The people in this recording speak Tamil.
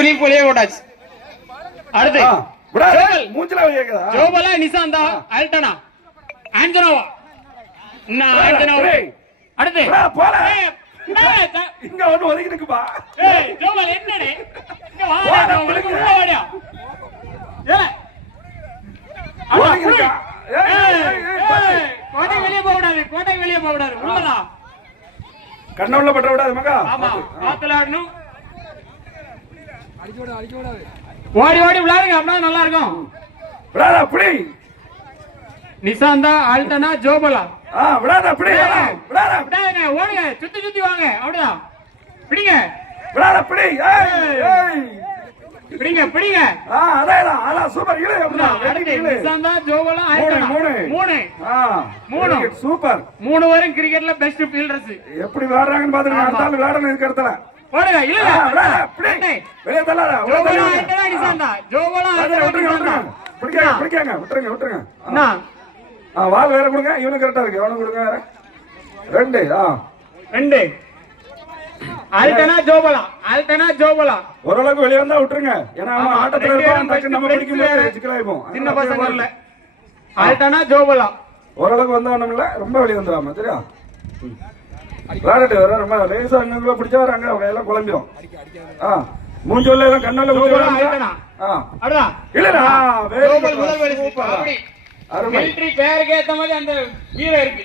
ஊரையும் புளிய போட்டாச்சு. அடுத்து ஜோபலா நிசாந்தா அல்டனா ஆஞ்சனோவா. அடுத்து இங்க ஒண்ணு ஒதுக்கி நிக்குப்பா. ஜோபல் என்னடே இங்க வாடா உள்ள வாடா. கோட்டை வெளியே போக கூடாது, கோட்டை வெளியே போக கூடாது, உள்ளதா கண்ணவுள்ள பட்ட விடாது மகா. ஆமா பாத்துலாடணும். ஓடி ஓடி விளையாடுங்க, அப்படியே நல்லா இருக்கும். விடாத அப்படி நிசாந்தா அல்டனா ஜோபலா. விடாத அப்படி விடாத விடாதங்க, ஓடுங்க, சுத்தி சுத்தி வாங்க, அப்படிதான் பிடிங்க. விடாத அப்படி பிடிங்க பிடிங்க. அதேதான் அதான் சூப்பர். இழு அப்படியே நிசாந்தா ஜோபலா அல்டனா மூணு சூப்பர். 3 பேரும் கிரிக்கெட்ல பெஸ்ட் ஃபீல்டர்ஸ். எப்படி விளையாடுறாங்கன்னு பாத்துங்க. அடுத்த ஆள் விளையாடணும் இருக்க இடத்துல. ஓடுங்க இல்ல வெளியே தள்ளாத. ஜோபலா அல்டனா நிசாந்தா ஜோபலா அல்டனா நிசாந்தா. பிடிக்காங்க பிடிக்காங்க விட்டுருங்க விட்டுருங்க. வால் வேற கொடுங்க. இவனுக்கு கரெக்டா இருக்கு. அவனுக்கு கொடுங்க வேற. 2 அல்டனா ஜோபலா அல்டனா ஜோபலா. ஓரளவுக்கு வெளியே வந்தா விட்டுருங்க. ஏன்னா அவன் ஆட்டத்துல இருப்பான், நம்ம பிடிக்க முடியாது, சிக்கலாயிருப்போம். சின்ன பசங்க இல்ல. அல்டனா ஜோபலா ஓரளவுக்கு வந்தவனும் இல்ல, ரொம்ப வெளியே வந்துடாம சரியா. விளையாட்டு வர ரொம்ப லேசா இன்னும் பிடிச்சா வராங்க, அவங்க எல்லாம் குழம்பிடும். மூஞ்சொல்ல எல்லாம் கண்ணால மிலிட்டரி பேருக்கு ஏத்த மாதிரி அந்த வீரம் இருக்கு.